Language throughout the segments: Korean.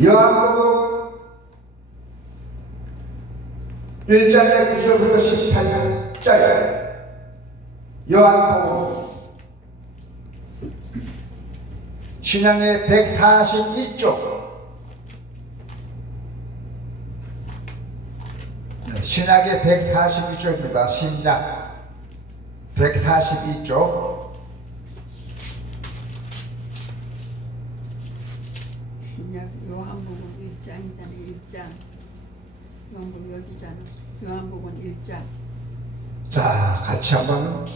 요한복음 1장의 9절부터 18절 요한복음 신약의 142쪽 신약의 142쪽입니다. 신약 142쪽 신약 요한복음 1장이잖아요. 1장 요한복음 여기잖아. 요한복음 1장. 자, 같이 한번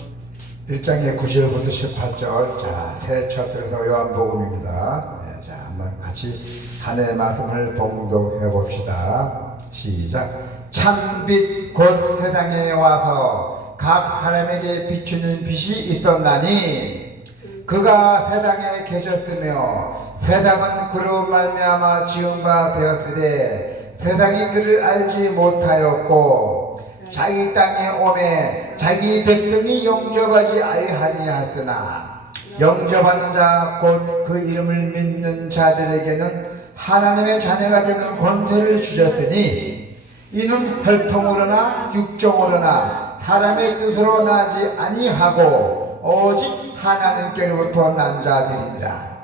1장의 9절부터 18절 자, 새 챕터에서 요한복음입니다. 네, 자, 한번 같이 하나님의 말씀을 봉독해 봅시다. 시작. 참빛 곧 세상에 와서 각 사람에게 비추는 빛이 있었나니 그가 세상에 계셨으며 세상은 그로 말미암아 지은 바 되었으되 세상이 그를 알지 못하였고 자기 땅에 오매 자기 백성이 영접하지 아니하였으나 영접하는 자 곧 그 이름을 믿는 자들에게는 하나님의 자녀가 되는 권세를 주셨으니 이는 혈통으로나 육정으로나 사람의 뜻으로 나지 아니하고 오직 하나님께로부터 난 자들이니라.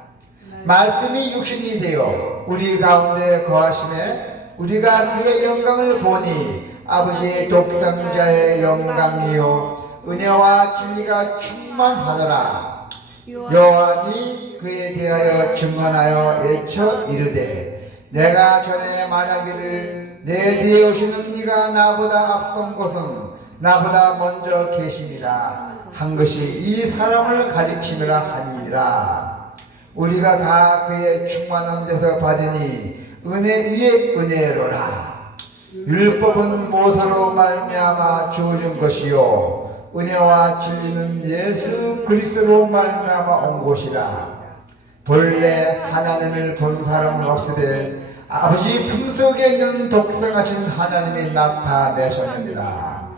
말씀이 육신이 되어 우리 가운데 거하심에 우리가 그의 영광을 보니 아버지의 독생자의 영광이요 은혜와 진리가 충만하더라. 요한이 그에 대하여 증언하여 외쳐 이르되 내가 전에 말하기를 내 뒤에 오시는 이가 나보다 앞선 것은 나보다 먼저 계심이라 한 것이 이 사람을 가리키느라 하니라. 우리가 다 그의 충만한 데서 받으니 은혜 위에 은혜로라. 율법은 모세로 말미암아 주어진 것이요 은혜와 진리는 예수 그리스도로 말미암아 온 것이라. 본래 하나님을 본 사람은 없으되 아버지 품속에 있는 독생하신 하나님이 나타내셨느니라.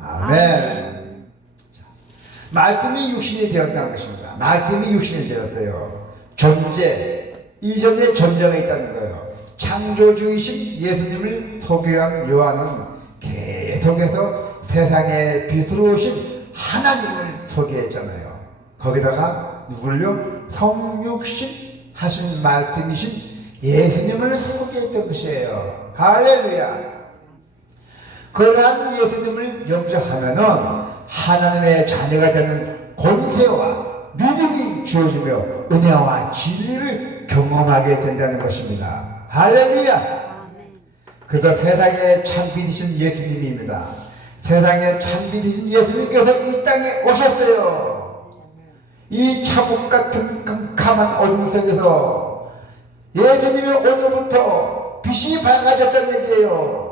아멘. 말씀이 육신이 되었다는 것입니다. 말씀이 육신이 되었어요. 존재, 이전에 존재가 있다는 거예요. 창조주이신 예수님을 소개한 요한은 계속해서 세상에 빛으로 오신 하나님을 소개했잖아요. 거기다가 누굴요? 성육신 하신 말씀이신 예수님을 소개했던 것이에요. 할렐루야. 그러한 예수님을 영접하면은 하나님의 자녀가 되는 권세와 믿음이 주어지며 은혜와 진리를 경험하게 된다는 것입니다. 할렐루야. 그래서 세상에 참빛이신 예수님입니다. 세상에 참빛이신 예수님께서 이 땅에 오셨어요. 이 참혹 같은 캄캄한 어둠 속에서 예수님이 오늘부터 빛이 밝아졌다는 얘기예요.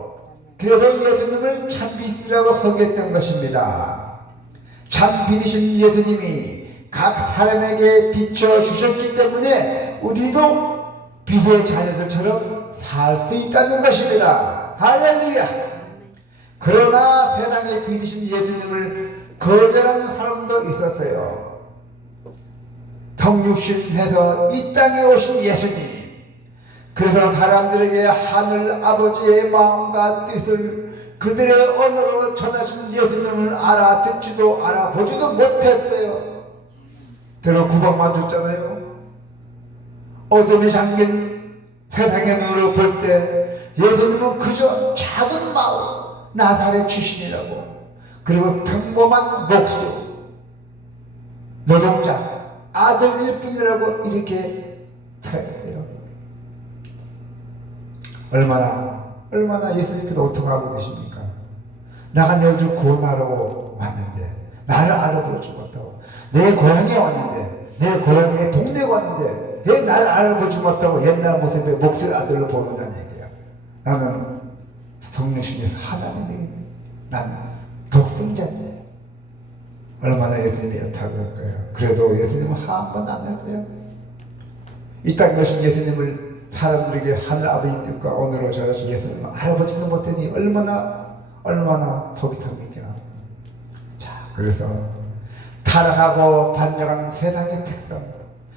그래서 예수님을 참빛이라고 소개했던 것입니다. 참빛이신 예수님이 각 사람에게 비춰주셨기 때문에 우리도 빛의 자녀들처럼 살 수 있다는 것입니다. 할렐루야. 그러나 세상에 빛이신 예수님을 거절하는 사람도 있었어요. 성육신해서 이 땅에 오신 예수님, 그래서 사람들에게 하늘 아버지의 마음과 뜻을 그들의 언어로 전하신 예수님을 알아듣지도 알아보지도 못했어요. 들어 구박만 줬잖아요. 어둠에 잠긴 세상의 눈으로 볼 때 예수님은 그저 작은 마을 나사렛 출신이라고, 그리고 평범한 목수 노동자 아들일 뿐이라고 이렇게 쳐야 돼요. 얼마나 예수님께서 고통하고 계십니까? 나가 너희들 구원하러 왔는데 나를 알아보지 못하고, 내 고향에 왔는데, 내 고향에 동네에 왔는데 왜 나를 알아보지 못하고 옛날 모습의 목수의 아들로 보는다는 얘기야. 나는 성령신에서 하나님이네. 난 독생자인데 얼마나 예수님이 애타할까요? 그래도 예수님은 한 번도 안 했어요. 이 땅에 오신 예수님을 사람들에게 하늘 아버지 뜻과 오늘 오셔서 예수님을 알아보지도 못하니 얼마나 속이 탑니까? 자, 그래서 타락하고 반역하는 세상의 특성,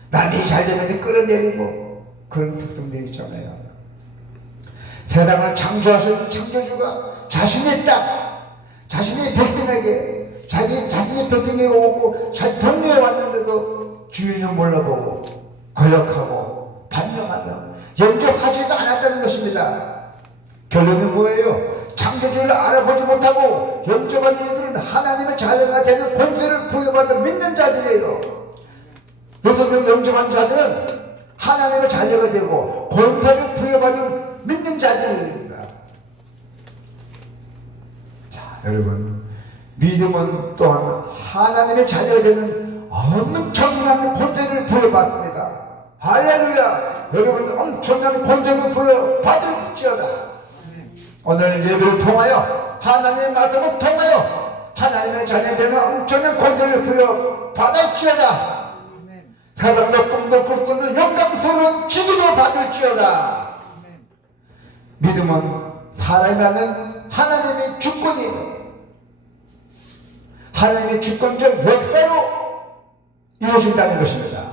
남이 잘 되면 끌어내리고 그런 특성들이 있잖아요. 세상을 창조하신 창조주가 자신의 땅, 자신의 백성에게, 자신의 백성에게 오고 자기 동네에 왔는데도 주인은 몰라보고 거역하고 반명하며 영접하지도 않았다는 것입니다. 결론은 뭐예요? 창조주를 알아보지 못하고 영접한 이들은 하나님의 자녀가 되는 권세를 부여받아 믿는 자들이에요. 6명 영접한 자들은 하나님의 자녀가 되고 권세를 부여받은 믿는 자들입니다. 자, 여러분, 믿음은 또한 하나님의 자녀가 되는 엄청난 권세를 부여받습니다. 할렐루야! 여러분, 엄청난 권세를 부여받을지어다. 오늘 예배를 통하여 하나님의 말씀을 통하여 하나님의 자녀가 되는 엄청난 권세를 부여받을지어다. 세상도 꿈도 꿀 수 없는 영광스러운 지기도 받을지어다. 믿음은 사람이 하는 하나님의 주권이에요. 하나님의 주권적 역사로 이루어진다는 것입니다.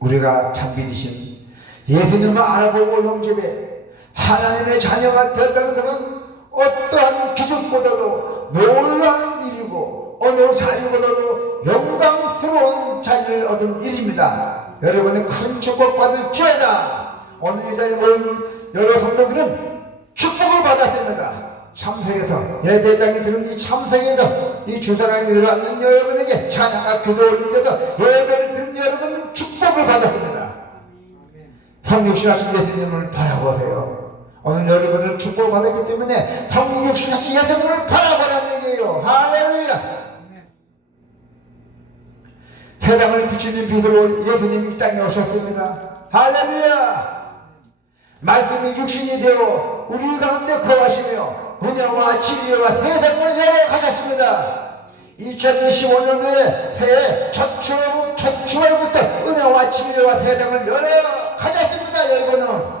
우리가 참 믿으신 예수님을 알아보고 영접해 하나님의 자녀가 되었다는 것은 어떠한 기적보다도 놀라운 일이고 어느 자리보다도 영광스러운 자리를 얻은 일입니다. 여러분은 큰 축복받을지어다. 오늘 이 자리에 모인 여러 성도들은 축복을 받았습니다. 참석해서 예배당에 들은 이 참석에서 이 주사랑에 들어앉는 여러분에게 찬양과 기도 올린데도 예배를 들은 여러분은 축복을 받았습니다. 성육신하신 예수님을 바라보세요. 오늘 여러분은 축복을 받았기 때문에 성육신하신 예수님을 바라보라는 얘기예요. 할렐루야. 세상을 비추는 빛으로 예수님이 이 땅에 오셨습니다. 할렐루야. 말씀이 육신이 되어 우리 가운데 거하시며 은혜와 진리와 세상을 열어가셨습니다. 2025년도에 새해 첫 주말부터 은혜와 진리와 세상을 열어가셨습니다. 여러분은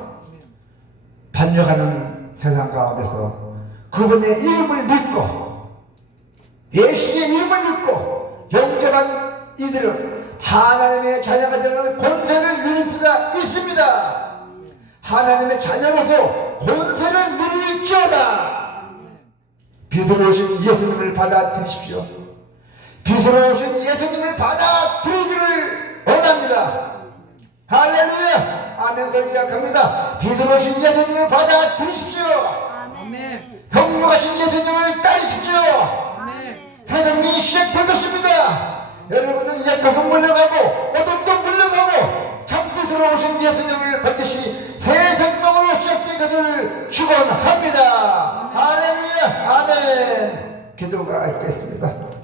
반역하는 세상 가운데서 그분의 이름을 믿고 예수의 이름을 믿고 영접한 이들은 하나님의 자녀가 되는 권세를 누릴 수가 있습니다. 하나님의 자녀로서 권세를 누릴지어다. 빛으로 오신 예수님을 받아들이십시오. 빛으로 오신 예수님을 받아들이기를 원합니다. 할렐루야. 아멘 소리 시작합니다. 빛으로 오신 예수님을 받아들이십시오. 아멘. 경륜하신 예수님을 따르십시오. 아멘. 세상이 시작될 것입니다. 여러분은 약속은 물러가고 어둠도 물러가고 참빛으로 오신 예수님을 반드시 새 생명으로 시작된 것을 축원합니다. 할렐루야. 아멘. 기도가 있겠습니다.